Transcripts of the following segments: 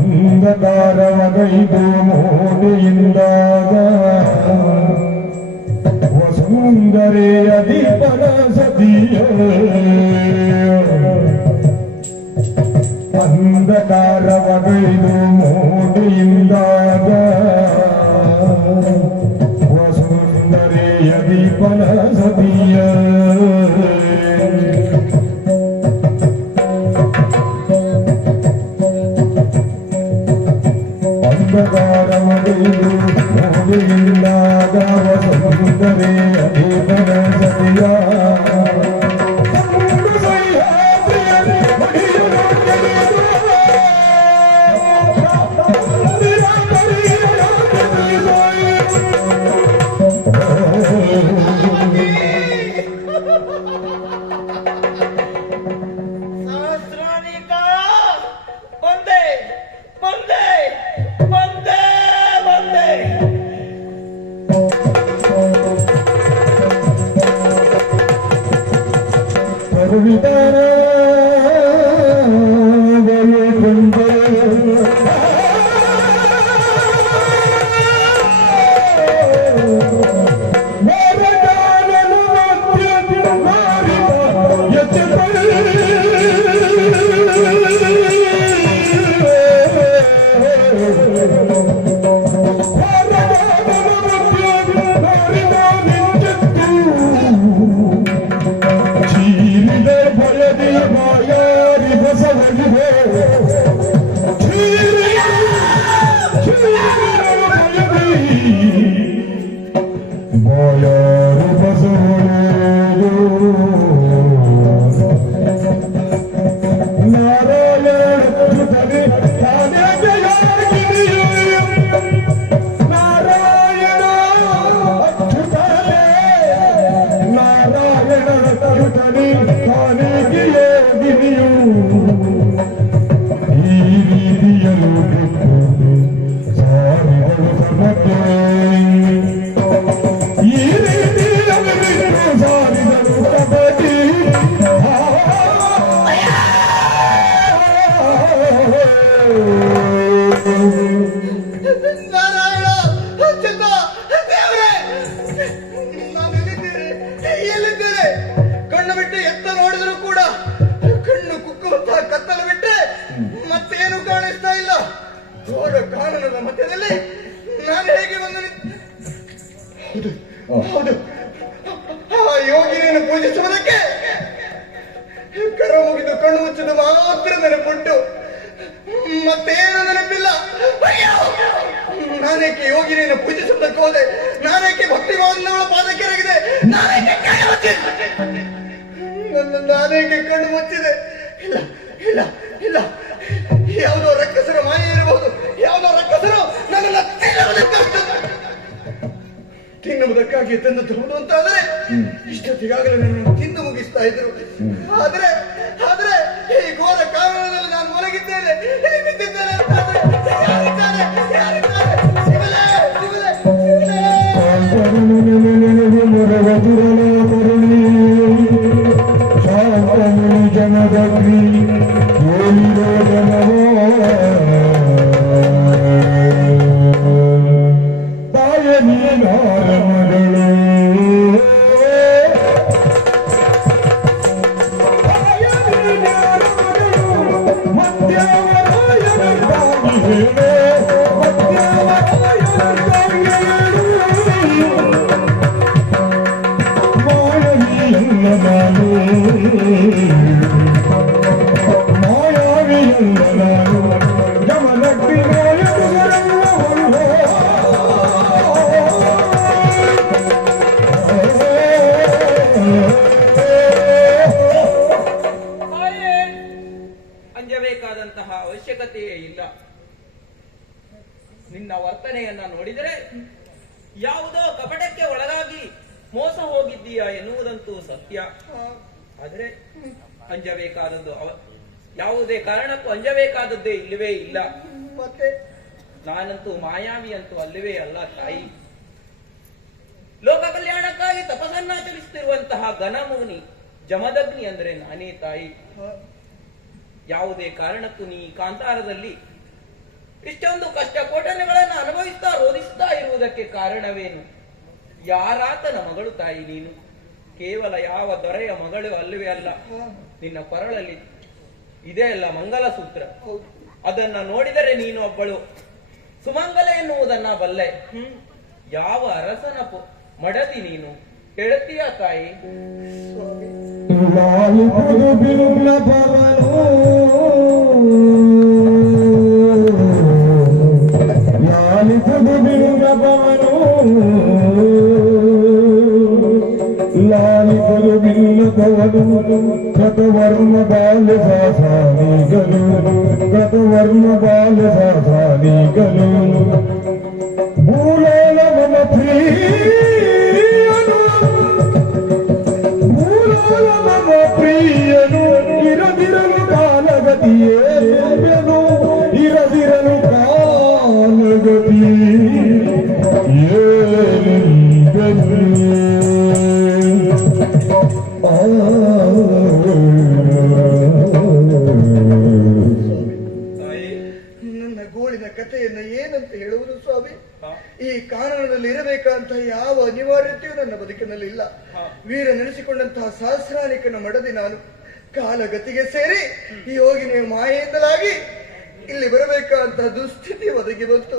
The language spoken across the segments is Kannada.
ಅಂಧಕಾರವಗೈದು ಮೋಡಿಯಿಂದಾಗ ವಸುಂದರೆಯ ದೀಪನ ಸತಿಯ ಅಂಧಕಾರವಗೈದು ಮೋಡಿಯಿಂದಾಗ ವಸುಂದರೆಯ ದೀಪನ ಸತಿಯ रमदे मोदी नागा वसुंदरे every day. ಕಾಣಿಸ್ತಾ ಕಾರಣದ ಮಧ್ಯದಲ್ಲಿ ನಾನು ಹೇಗೆ ಬಂದು ಹೌದು ಆ ಯೋಗಿನಿಯನ್ನು ಪೂಜಿಸುವುದಕ್ಕೆ ಕರ ಮುಗಿದು ಕಣ್ಣು ಮುಚ್ಚಿದ ಮಾತ್ರ ನೆನಪುಂಟು. ಮತ್ತೇನು ನೆನಪಿಲ್ಲ. ಅಯ್ಯೋ! ನಾನೇಕೆ ಯೋಗಿನಿಯನ್ನು ಪೂಜಿಸುವುದಕ್ಕೆ ಹೋದೆ? ನಾನೇಕೆ ಭಕ್ತಿ ಮಾನವಳ ಪಾದಕ್ಕೆರಗಿದೆ? ನಾನೇಕೆ ಕಣ್ಣು ನಾನೇಕೆ ಕಣ್ಣು ಮುಚ್ಚಿದೆ? ಇಲ್ಲ ಇಲ್ಲ ಇಲ್ಲ. ಯಾವುದೋ ರಕ್ಕಸರ ಮಾಯ ಇರಬಹುದು ಯಾವುದೋ ರಕ್ಕಸರು ನನ್ನನ್ನು ತಿನ್ನುವುದಕ್ಕಾಗಿ ತಂದು ತರುವುದು ಅಂತಾದರೆ ಇಷ್ಟೊತ್ತಿಗಾಗಲೇ ನನ್ನನ್ನು ತಿಂದು ಮುಗಿಸ್ತಾ ಇದ್ರು. ಆದ್ರೆ ಆದ್ರೆ ಈ ಘೋರ ಕಾರಣದಲ್ಲಿ ನಾನು ಮಲಗಿದ್ದೇನೆ. ಬಿದ್ದಿದ್ದೇನೆ ನಿನ್ನ ವರ್ತನೆಯನ್ನ ನೋಡಿದರೆ ಯಾವುದೋ ಕಪಟಕ್ಕೆ ಒಳಗಾಗಿ ಮೋಸ ಹೋಗಿದ್ದೀಯಾ ಎನ್ನುವುದಂತೂ ಸತ್ಯ. ಆದರೆ ಅಂಜಬೇಕಾದದ್ದು ಅವ ಯಾವುದೇ ಕಾರಣಕ್ಕೂ ಅಂಜಬೇಕಾದದ್ದೇ ಇಲ್ಲವೇ ಇಲ್ಲ. ಮತ್ತೆ? ನಾನಂತೂ ಮಾಯಾವಿ ಅಂತೂ ಅಲ್ಲವೇ ಅಲ್ಲ ತಾಯಿ. ಲೋಕ ಕಲ್ಯಾಣಕ್ಕಾಗಿ ತಪಸ್ಸನ್ನಾಚರಿಸುತ್ತಿರುವಂತಹ ಘನಮುನಿ ಜಮದಗ್ನಿ ಅಂದ್ರೆ ನಾನೇ ತಾಯಿ. ಯಾವುದೇ ಕಾರಣಕ್ಕೂ ನೀ ಕಾಂತಾರದಲ್ಲಿ ಇಷ್ಟೊಂದು ಕಷ್ಟ ಕೋಟನೆಗಳನ್ನು ಅನುಭವಿಸ್ತಾ ರೋಧಿಸ್ತಾ ಇರುವುದಕ್ಕೆ ಕಾರಣವೇನು? ಯಾರಾತನ ಮಗಳು ತಾಯಿ ನೀನು? ಕೇವಲ ಯಾವ ದೊರೆಯ ಮಗಳು ಅಲ್ಲವೇ ಅಲ್ಲ. ನಿನ್ನ ಕೊರಳಲ್ಲಿ ಇದೇ ಅಲ್ಲ ಮಂಗಲ ಸೂತ್ರ ಅದನ್ನ ನೋಡಿದರೆ ನೀನು ಒಬ್ಬಳು. ಸುಮಂಗಲ ಎನ್ನುವುದನ್ನ ಬಲ್ಲೆ. ಯಾವ ಅರಸನ ಮಡದಿ ನೀನು? ಹೇಳ್ತೀಯ ತಾಯಿ? లాలికలు మిల్లుకవడు గతవర్మ బాలు సాసాలికలు గతవర్మ బాలు సాసాలికలు భూలోల మమ ప్రియను భూలోల మమ ప్రియను ఇరదిరలు బాలగతియే ఇరదిరలు బాలగతి Yeah. ಈ ಕಾನೂನಲ್ಲಿ ಇರಬೇಕಂತ ಯಾವ ಅನಿವಾರ್ಯತೆಯೂ ನನ್ನ ಬದುಕಿನಲ್ಲಿ ಇಲ್ಲ. ವೀರ ನೆನೆಸಿಕೊಂಡಂತಹ ಸಹಸ್ರಾನಿಕನ ಮಡದಿ ನಾನು ಕಾಲಗತಿಗೆ ಸೇರಿ ಈ ಯೋಗಿನಿಯ ಮಾಯೆಯಿಂದಲಾಗಿ ಇಲ್ಲಿ ಬರಬೇಕಾದಂತ ದುಸ್ಥಿತಿ ಒದಗಿ ಬಂತು.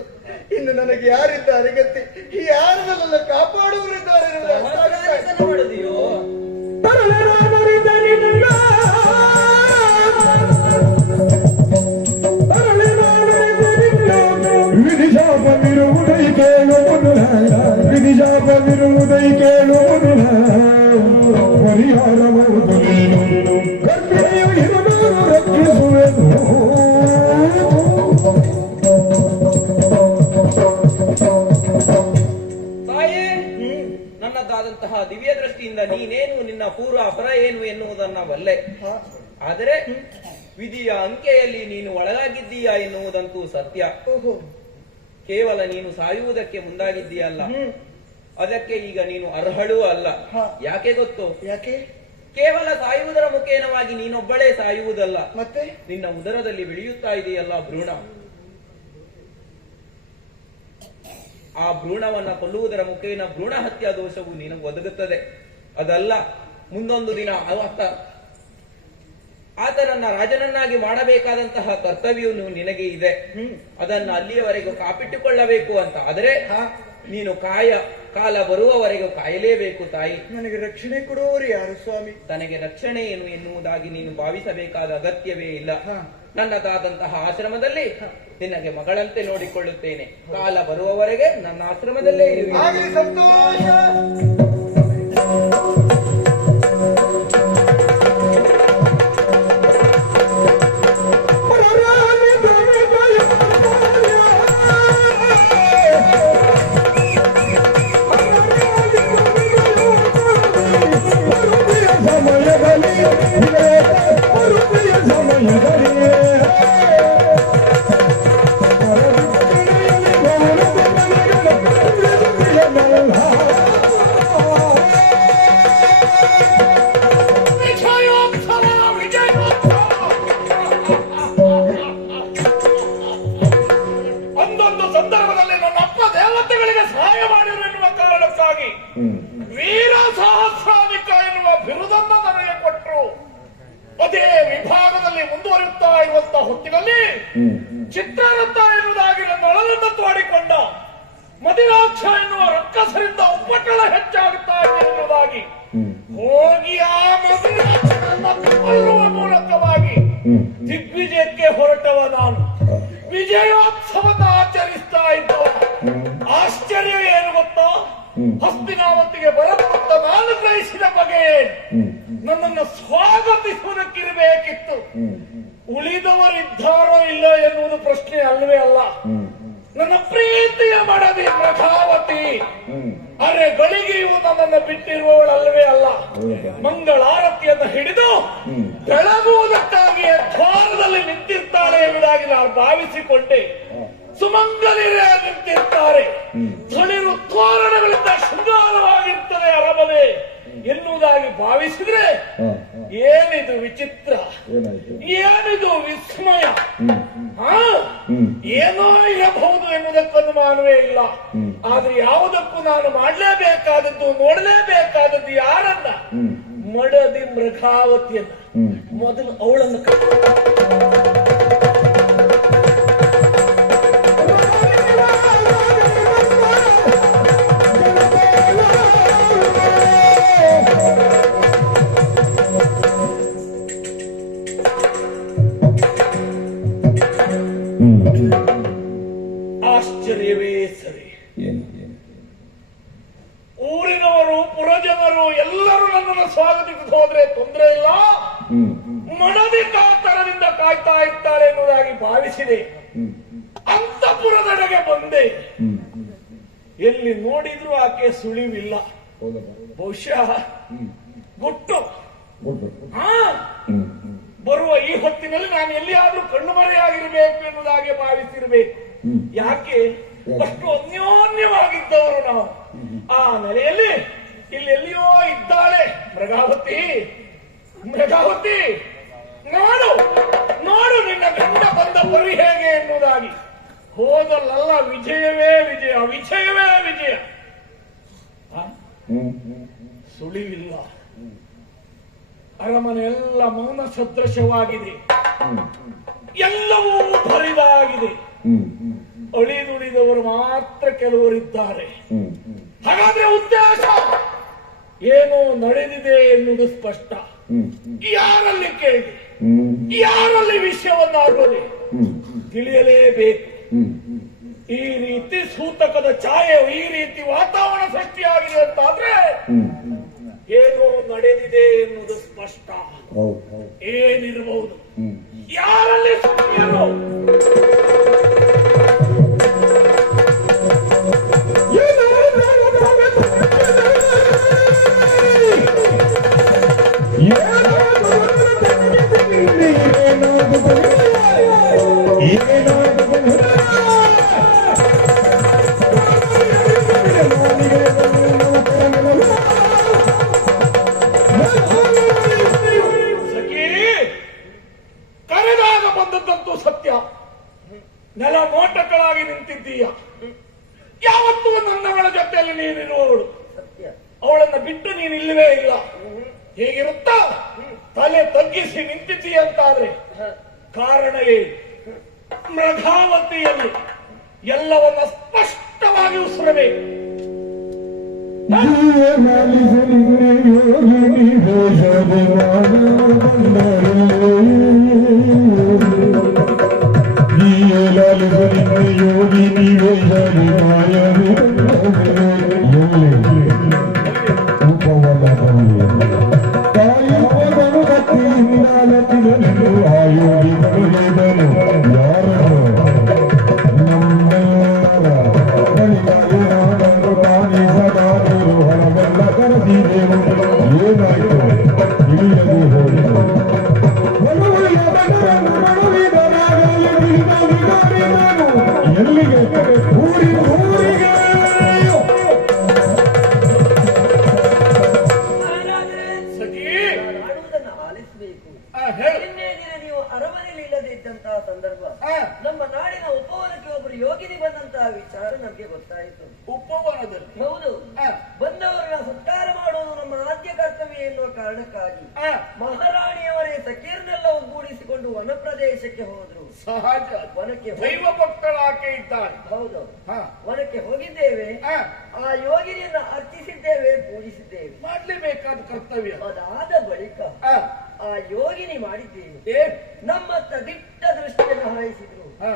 ಇನ್ನು ನನಗೆ ಯಾರಿದ್ದಾರೆ ಗತಿ? ಯಾರು ಯಾರನ್ನೆಲ್ಲ ಕಾಪಾಡುವರಿದ್ದಾರೆ ದೃಷ್ಟಿಯಿಂದ ನೀನೇನು ನಿನ್ನ ಪೂರ್ವ ಅಪರ ಏನು ಎನ್ನುವುದನ್ನ ಬಲ್ಲೆ ಆದರೆ ವಿಧಿಯ ಅಂಕೆಯಲ್ಲಿ ನೀನು ಒಳಗಾಗಿದ್ದೀಯಾ ಎನ್ನುವುದಂತೂ ಸತ್ಯ. ಕೇವಲ ನೀನು ಸಾಯುವುದಕ್ಕೆ ಮುಂದಾಗಿದ್ದೀಯಲ್ಲ. ಅದಕ್ಕೆ ಈಗ ನೀನು ಅರ್ಹಳೂ ಅಲ್ಲ. ಯಾಕೆ ಗೊತ್ತು? ಯಾಕೆ? ಕೇವಲ ಸಾಯುವುದರ ಮುಖೇನವಾಗಿ ನೀನೊಬ್ಬಳೇ ಸಾಯುವುದಲ್ಲ. ಮತ್ತೆ? ನಿನ್ನ ಉದರದಲ್ಲಿ ಬೆಳೆಯುತ್ತಾ ಇದೆಯಲ್ಲ ಭ್ರೂಣ. ಆ ಭ್ರೂಣವನ್ನ ಕೊಲ್ಲುವುದರ ಮುಖೇನ ಭ್ರೂಣ ಹತ್ಯಾ ದೋಷವು ನಿನಗೆ ಒದಗುತ್ತದೆ. ಅದಲ್ಲ ಮುಂದೊಂದು ದಿನ ಆತ ಆತನನ್ನ ರಾಜನನ್ನಾಗಿ ಮಾಡಬೇಕಾದಂತಹ ಕರ್ತವ್ಯವನ್ನು ನಿನಗೆ ಇದೆ. ಹ್ಮ್. ಅದನ್ನ ಅಲ್ಲಿಯವರೆಗೂ ಕಾಪಿಟ್ಟುಕೊಳ್ಳಬೇಕು ಅಂತ ಆದರೆ ನೀನು ಕಾಯ ಕಾಲ ಬರುವವರೆಗೂ ಕಾಯಲೇಬೇಕು ತಾಯಿ. ನನಗೆ ರಕ್ಷಣೆ ಕೊಡುವವರು ಯಾರು ಸ್ವಾಮಿ? ತನಗೆ ರಕ್ಷಣೆ ಏನು ಎನ್ನುವುದಾಗಿ ನೀನು ಭಾವಿಸಬೇಕಾದ ಅಗತ್ಯವೇ ಇಲ್ಲ. ನನ್ನದಾದಂತಹ ಆಶ್ರಮದಲ್ಲಿ ನಿನಗೆ ಮಗಳಂತೆ ನೋಡಿಕೊಳ್ಳುತ್ತೇನೆ. ಕಾಲ ಬರುವವರೆಗೆ ನನ್ನ ಆಶ್ರಮದಲ್ಲೇ ಇರುವೆ Thank you. ವೀರ ಸಹಸ್ರಾಧಿಕ ಎನ್ನುವ ಬಿರುದನ್ನ ನನಗೆ ಕೊಟ್ಟರು ಅದೇ ವಿಭಾಗದಲ್ಲಿ ಮುಂದುವರಿಯುತ್ತಾ ಇರುವಂತಹ ಹೊತ್ತಿನಲ್ಲಿ ಚಿತ್ರರಥ ಎನ್ನುವುದಾಗಿ ನನ್ನ ಒಳಲನ್ನು ತೋಡಿಕೊಂಡ ಮದಿರಾಕ್ಷ ಎನ್ನುವ ರಕ್ಕಸರಿಂದ ಉಪ್ಪಟ್ಟಳ ಹೆಚ್ಚಾಗುತ್ತಾ ಇದೆ ಎನ್ನುವುದಾಗಿ ಹೋಗಿ ಆ ಕೊಲ್ಲುವ ಮೂಲಕವಾಗಿ ದಿಗ್ವಿಜಯಕ್ಕೆ ಹೊರಟವ ನಾನು. ವಿಜಯೋತ್ಸವದ ನನ್ನನ್ನು ಸ್ವಾಗತಿಸುವುದಕ್ಕಿರಬೇಕಿತ್ತು ಏನಿದು ವಿಸ್ಮಯ. ಏನೋ ಇರಬಹುದು ಎನ್ನುವುದಕ್ಕೊಂದು ಮಾನವೇ ಇಲ್ಲ. ಆದ್ರೆ ಯಾವುದಕ್ಕೂ ನಾನು ಮಾಡಲೇಬೇಕಾದದ್ದು ನೋಡಲೇಬೇಕಾದದ್ದು ಯಾರನ್ನ? ಮಡದಿ ಮೃಗಾವತಿಯನ್ನ. ಮೊದಲು ಅವಳನ್ನು ಆಶ್ಚರ್ಯವೇ ಸರಿ. ಊರಿನವರು ಪುರಜನರು ಎಲ್ಲರೂ ನನ್ನನ್ನು ಸ್ವಾಗತಕ್ಕೆ ಹೋದ್ರೆ ತೊಂದರೆ ಇಲ್ಲ. ಮನದಿಂದ ತರದಿಂದ ಕಾಯ್ತಾ ಇರ್ತಾರೆ ಎನ್ನುವುದಾಗಿ ಭಾವಿಸಿದೆ. ಅಂತಪುರದೆಡೆಗೆ ಬಂದೆ. ಎಲ್ಲಿ ನೋಡಿದ್ರು ಆಕೆ ಸುಳಿವಿಲ್ಲ. ಬಹುಶಃ ಗುಟ್ಟು. ಹಾ. ಬರುವ ಈ ಹೊತ್ತಿನಲ್ಲಿ ನಾನು ಎಲ್ಲಿಯಾದ್ರೂ ಕಣ್ಣು ಮರೆಯಾಗಿರ್ಬೇಕು ಎನ್ನುವುದಾಗಿ ಭಾವಿಸಿರ್ಬೇಕು. ಯಾಕೆ? ಅಷ್ಟು ಅನ್ಯೋನ್ಯವಾಗಿದ್ದವರು ನಾವು. ಆ ನೆಲೆಯಲ್ಲಿ ಇಲ್ಲಿ ಎಲ್ಲಿಯೋ ಇದ್ದಾಳೆ ಮೃಗಾವತಿ. ಮೃಗಾವತಿ ನೋಡು ನೋಡು ನಿನ್ನ ಗಂಡ ಬಂದ ಪರಿ ಹೇಗೆ ಎನ್ನುವುದಾಗಿ. ಹೋದಲ್ಲ ವಿಜಯವೇ ವಿಜಯ ವಿಜಯವೇ ವಿಜಯ? ಸುಳಿವಿಲ್ಲ. ಅರಮನೆ ಎಲ್ಲ ಮೌನ ಸದೃಶವಾಗಿದೆ ಎಲ್ಲವೂ ಪರಿವಾಗಿದೆ. ಅಳಿದುಳಿದವರು ಮಾತ್ರ ಕೆಲವರಿದ್ದಾರೆ. ಹಾಗಾದರೆ ಉದ್ದೇಶ ಏನೋ ನಡೆದಿದೆ ಎನ್ನುವುದು ಸ್ಪಷ್ಟ. ಯಾರಲ್ಲಿ ಕೇಳಿ? ಯಾರಲ್ಲಿ ವಿಷಯವನ್ನಾಗಲಿ? ಹ್ಮ್. ತಿಳಿಯಲೇಬೇಕು. ಈ ರೀತಿ ಸೂತಕದ ಛಾಯೆ ಈ ರೀತಿ ವಾತಾವರಣ ಸೃಷ್ಟಿಯಾಗಿದೆ ಅಂತಾದ್ರೆ ಏನೋ ನಡೆದಿದೆ ಎನ್ನುವುದು ಸ್ಪಷ್ಟ. ಹೌದು ಹೌದು. ಏನಿರಬಹುದು? ಯಾರಲ್ಲಿ Yeah! ಕಾರಣ ಏನು ಮೃಗಾವತಿಯಲ್ಲಿ ಎಲ್ಲವನ್ನ ಸ್ಪಷ್ಟವಾಗಿ ಉಸಿರಬೇಕು. ಯೋಗಿನಿ ಏನಾಯ್ತು ಉಪವನದಲ್ಲಿ ಹೌದು. ಬಂದವರನ್ನ ಸತ್ಕಾರ ಮಾಡುವುದು ನಮ್ಮ ಆದ್ಯ ಕರ್ತವ್ಯ ಎನ್ನುವ ಕಾರಣಕ್ಕಾಗಿ ಮಹಾರಾಣಿಯವರೇ ಸಕೀರ್ನೆಲ್ಲ ಒಗ್ಗೂಡಿಸಿಕೊಂಡು ವನ ಪ್ರದೇಶಕ್ಕೆ ಹೋದ್ರು. ಸಹಜ. ವನಕ್ಕೆ ದೈವ ಭಕ್ತರಾಕೆ ಆಕೆ ಇದ್ದಾಳೆ ಹೌದು. ವನಕ್ಕೆ ಹೋಗಿದ್ದೇವೆ. ಆ, ಯೋಗಿನಿಯನ್ನ ಅರ್ಚಿಸಿದ್ದೇವೆ ಪೂಜಿಸಿದ್ದೇವೆ. ಮಾಡಲೇಬೇಕಾದ ಕರ್ತವ್ಯ. ಅದಾದ ಬಳಿಕ ಆ, ಯೋಗಿನಿ ಮಾಡಿದ್ದೇವೆ. ನಮ್ಮ ನಮ್ಮತ್ತ ದಿಟ್ಟ ದೃಷ್ಟಿಯನ್ನು ಹಾಯಿಸಿದ್ರು.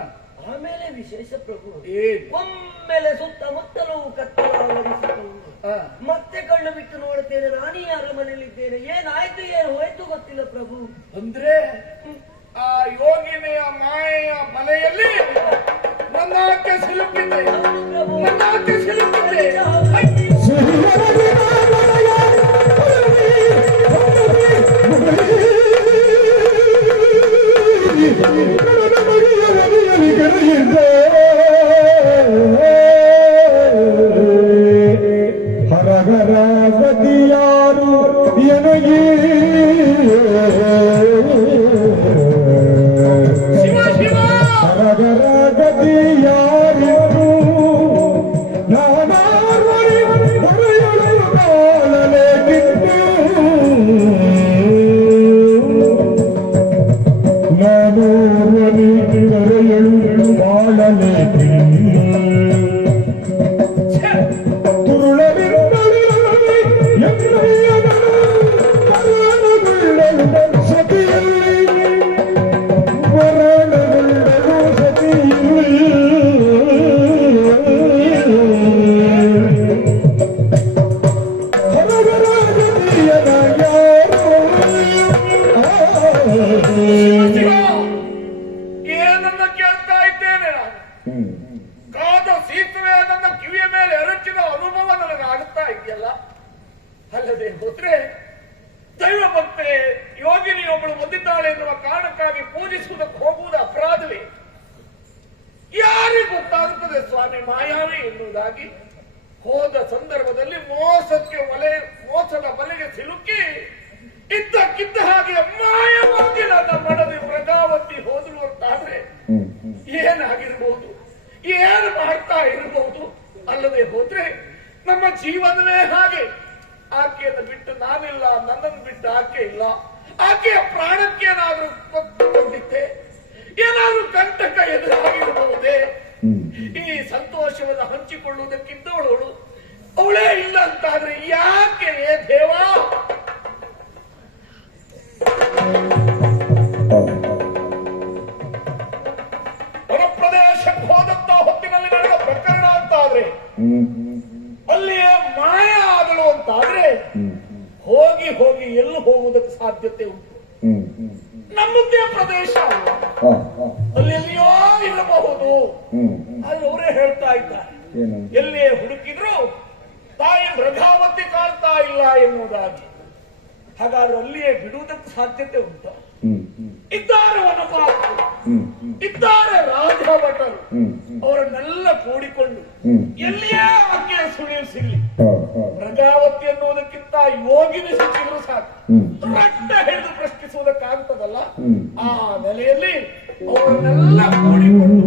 ಆಮೇಲೆ ವಿಶೇಷ ಪ್ರಭು. ಒಮ್ಮೆಲೆ ಸುತ್ತಮುತ್ತಲೂ ಕತ್ತಲಾವರಿಸಿಕೊಂಡು ಆ, ಮತ್ತೆ ಕಣ್ಣು ಬಿಟ್ಟು ನೋಡುತ್ತೇನೆ ನಾನೇ ಯಾರ ಮನೆಯಲ್ಲಿದ್ದೇನೆ ಏನಾಯ್ತು ಏನು ಹೋಯ್ತು ಗೊತ್ತಿಲ್ಲ ಪ್ರಭು. ಅಂದ್ರೆ ಯಾರಿಗೆ ಸ್ವಾಮಿ ಮಾಯಾವಿ ಎನ್ನುವುದಾಗಿ ಹೋದ ಸಂದರ್ಭದಲ್ಲಿ ಮೋಸಕ್ಕೆ ಒಲೆ, ಮೋಸದ ಬಲೆಗೆ ಸಿಲುಕಿ ಇದ್ದಕ್ಕಿದ್ದ ಹಾಗೆ ಮಾಯವಾಗಿ ನನ್ನ ಮಡದಿ ಮೃಗಾವತಿ ಹೋದಳು ಅಂತಾದ್ರೆ ಏನಾಗಿರ್ಬಹುದು ಏನು ಮಾಡ್ತಾ ಇರಬಹುದು ಅಲ್ಲದೆ ಹೋದ್ರೆ ನಮ್ಮ ಜೀವನವೇ ಹಾಗೆ. ಆಕೆಯನ್ನು ಬಿಟ್ಟು ನಾನಿಲ್ಲ, ನನ್ನನ್ನು ಬಿಟ್ಟು ಆಕೆ ಇಲ್ಲ. ಆಕೆಯ ಪ್ರಾಣಕ್ಕೇನಾದ್ರೂ ಪತ್ತುಕೊಂಡಿದ್ದೆ ಏನಾದ್ರೂ ಕಂಟಕ ಎದುರಾಗಿರಬಹುದೇ? ಈ ಸಂತೋಷವನ್ನು ಹಂಚಿಕೊಳ್ಳುವುದಕ್ಕಿದ್ದವಳು ಹಾಗಾದ್ರೆ ಅಲ್ಲಿಯೇ ಬಿಡುವುದಕ್ಕೆ ಸಾಧ್ಯತೆ ಉಂಟು? ಇದ್ದಾರೆ ವನಪಾಲಕರು ಇದ್ದಾರೆ ರಾಜ ಭಟರು. ಅವರನ್ನೆಲ್ಲ ಕೂಡಿಕೊಂಡು ಎಲ್ಲಿಯೇ ಆಕೆಯ ಸುಳಿವು ಸಿಗಲಿ ಪ್ರಜಾವತಿ ಅನ್ನುವುದಕ್ಕಿಂತ ಯೋಗಿನ ಸಿಕ್ಕಿದ್ರು ಸಾಕು. ದೊಡ್ಡ ಹಿಡಿದು ಪ್ರಶ್ನಿಸುವುದಕ್ಕಾಗ್ತದಲ್ಲ ಆ ನೆಲೆಯಲ್ಲಿ ಅವರನ್ನೆಲ್ಲ ಕೂಡಿಕೊಂಡು